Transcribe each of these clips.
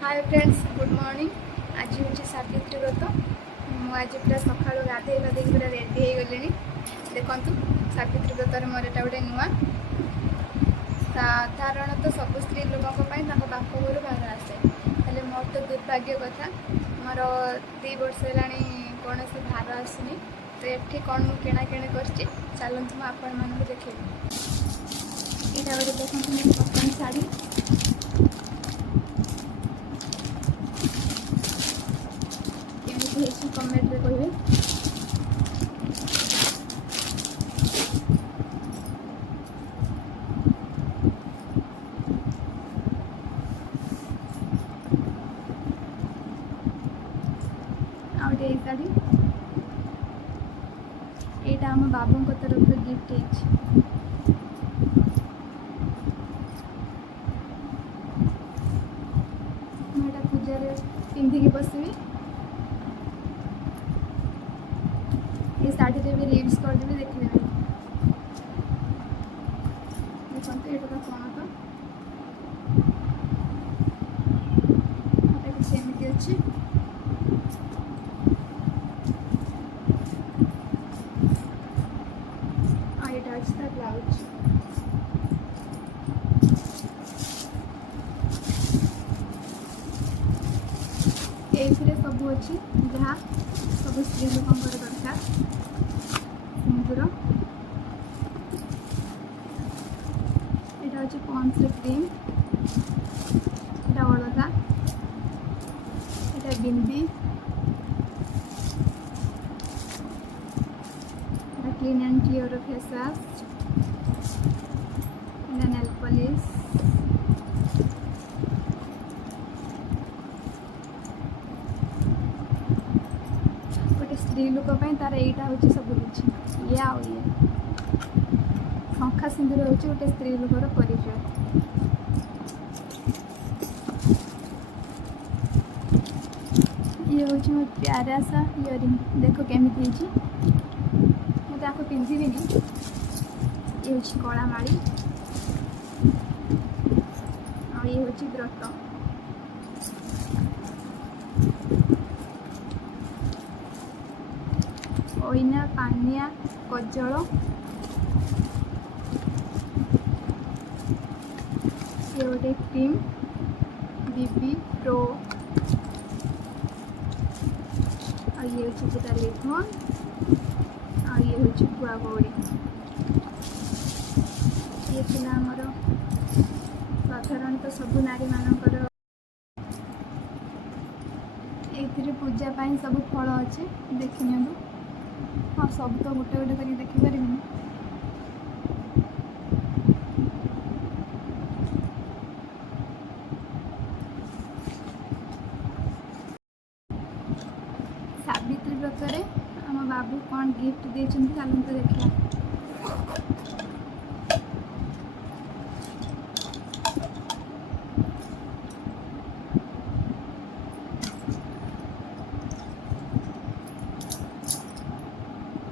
Hi friends good morning. आज हूँ सावित्री व्रत। मुझे पूरा सका गाधे गाधे पूरा रेडी हो गली। देखु सावित्री व्रत मोर एटा गोटे नुआ साधारणतः सब स्त्री लोकों बाप घर भार आसे हेल्ले मोर तो दुर्भाग्य कथा मोर 2 वर्ष है कौन से भार आसुनी। तो ये कौन मुझे किणाकिणी कर चलतु मुझे आपण मानक देखी यहाँ गोटे देखते कटन शाढ़ी कमेंट में कहे आउटे शाढ़ी यहाँ आम बाबू तरफ गिफ्ट है। मुझे पूजा पिंधिकी बसबी ये शाढ़ी भी रील्स करदेवी देखिदेवी। देखते ये कौन तो किसी एमती अच्छे यहाँ अच्छी ब्लाउज ये सब अच्छी जहाँ सब स्त्री लोक दरकार सिंदूर यहाँ हूँ पॉन्स क्रीम यहाँ अलगा यहाँ bindi clean and clear face wash nail polish गोटे स्त्री लोक तार यहाँ हूँ सब किसी ये आउ ये शंखा सिंदूर हूँ गोटे स्त्री लोकर परिचय। ये हूँ मो प्यारा सा इयरिंग देख केमी मुझे पिंधिबी ये हूँ कला माड़ी और ये हूँ व्रत ओइना पानिया कजल ये गोटे क्रीम बीबी प्रो और ये हूँ पूरा लिपन और ये हूँ गुआ गौड़ी ये थिला आमर साधारणतः सब नारी मानकर ये पूजा पाई सब फल अच्छे देखी नि हाँ सब तो गोटे गोटे कर देखिपारे सावित्री व्रत रे आम बाबू कौन गिफ्ट देते चलते देखा।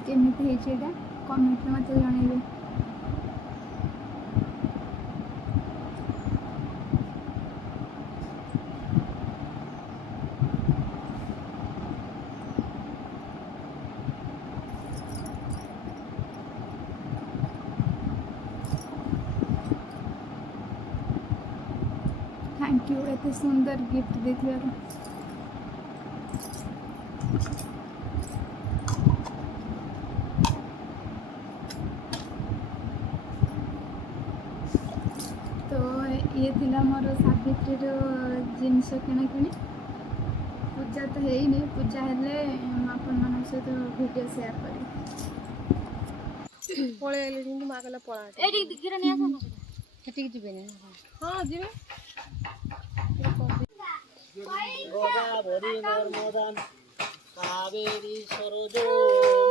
केमिति है कमेंट में मत जनइबे। थैंक यू एत सुंदर गिफ्ट देथिबार। तो ये थिला मोर सावित्री जिनस किणाकिणी पूजा तो है नहीं पूजा हेले आपण मान सहित वीडियो शेयर करी पळे आले जिंदू मागला पळा एडी गिरा निया सा ठीक जिबे ने हां जिबे गोदा भरी नर्मदा कावेरी सरोज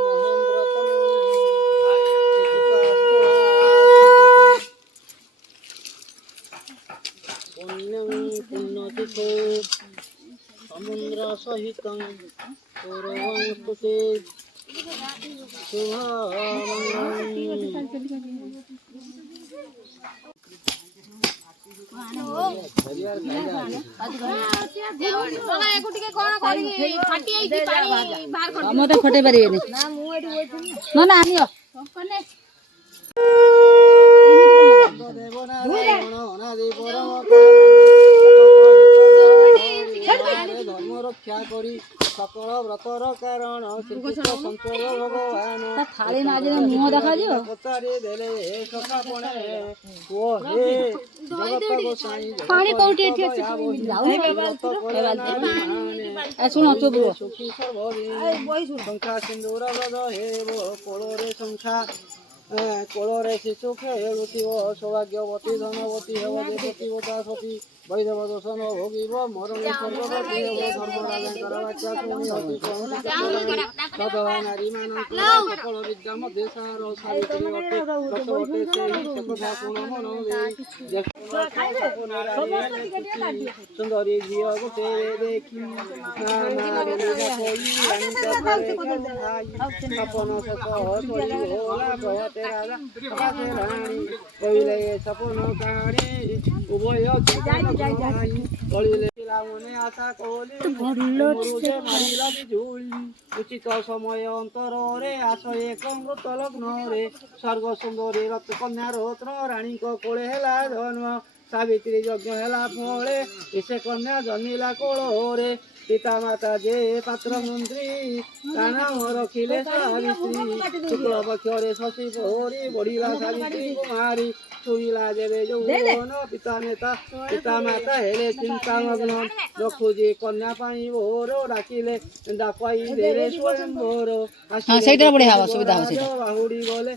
महेंद्र पुण्यं पुण्यतिथे समुद्र सहित पूर्वं स्तुते शुभमंगलम् ମତେ ଫଟେଇ ପାରିବେନି ନା ନା ଆଣିବ ଧର୍ମ ରକ୍ଷା କରି ସକଳ ବ୍ରତର କାରଣ ଶ୍ରୀକୃଷ୍ଣ ସନ୍ତୋଷ ଭଗବାନ ଥାଳି ମାଝିରେ ମୁହଁ ଦେଖାଯିବ ପଚାରି ଦେଲେ ସକାପଣେ ପୁଅ ହେ ଜଗତ ଗୋସାଇଁ ପାଣି କୋଉଠି ଏଠି ଅଛି ଶୁଣ ଚୁପ ସୁଖୀ ସର୍ବଦିନ ଶଙ୍ଖା ସିନ୍ଦୁର ବ୍ରତ ହେବ କୋଳରେ ଶଙ୍ଖା କୋଳରେ ଶିଶୁ ଖେଳୁଥିବ ସୌଭାଗ୍ୟବତୀ ଧନବତୀ ହେବ ଯେ ପ୍ରତିବତା ସତୀ ବୈଧବ ଦୋଷଣ ଭୋଗିବ ମରଣୀ ସ୍ୱର୍ଗବତୀ ହେବ ଧର୍ମରାଜାଙ୍କର ବାଚ୍ୟା ଶୁଣି ଅତି ସଦବା ନାରୀ ମାନଙ୍କୁ ସକଳ ବିଦ୍ୟା ମଧ୍ୟ ସାର ସାବିତ୍ରୀ ଅଟେ ସତ ଅଟେ ସେହି ସେ କଥା ଶୁଣ ମନ ଦେଇ ସୁନ୍ଦରୀ ଝିଅ ଗୋଟେ ଦେଖି ସପନ ଶେଷ କରି ଭୋଲା ପ୍ରଭାତେ ରାଜା ସକାଶେ ରାଣୀ କହିଲେ ସପନ କାହାଣୀ ଉଭୟ କହିଲେ ପିଲାମାନେ ଆଶା କଲି ମାରିଲା ବିଜୁଳି ଉଚିତ ସମୟ ଅନ୍ତରରେ ଆସ ଏକ ମୃତ ଲଗ୍ନରେ ସ୍ୱର୍ଗ ସୁନ୍ଦରୀ ରଥ କନ୍ୟା ରତ୍ନ ରାଣୀଙ୍କ କୋଳେ ହେଲା ଜନ୍ମ ସାବିତ୍ରୀ ଯଜ୍ଞ ହେଲା ଫଳେ ସେ କନ୍ୟା ଜନ୍ମିଲା କୋଳରେ ପିତା ମାତା ଯେ ପାତ୍ର ମନ୍ତ୍ରୀ ତା ନାମ ରଖିଲେ ସାବିତ୍ରୀ ଶୁକ୍ଳ ପକ୍ଷରେ ଶଶୀ ପୋହରୀ ବଢିଲା ସାବିତ୍ରୀ କୁମାରୀ ଶୁଣିଲା ଯେବେ ଯୌବନ ପିତା ମାତା ହେଲେ ଚିନ୍ତାମଗ୍ନ ରଖୁଛି କନ୍ୟା ପାଇଁ ଭୋର ଡାକିଲେ ଡାକାଇ ଦେଲେ ସ୍ୱୟଂବର ବାହୁଡ଼ି ଗଲେ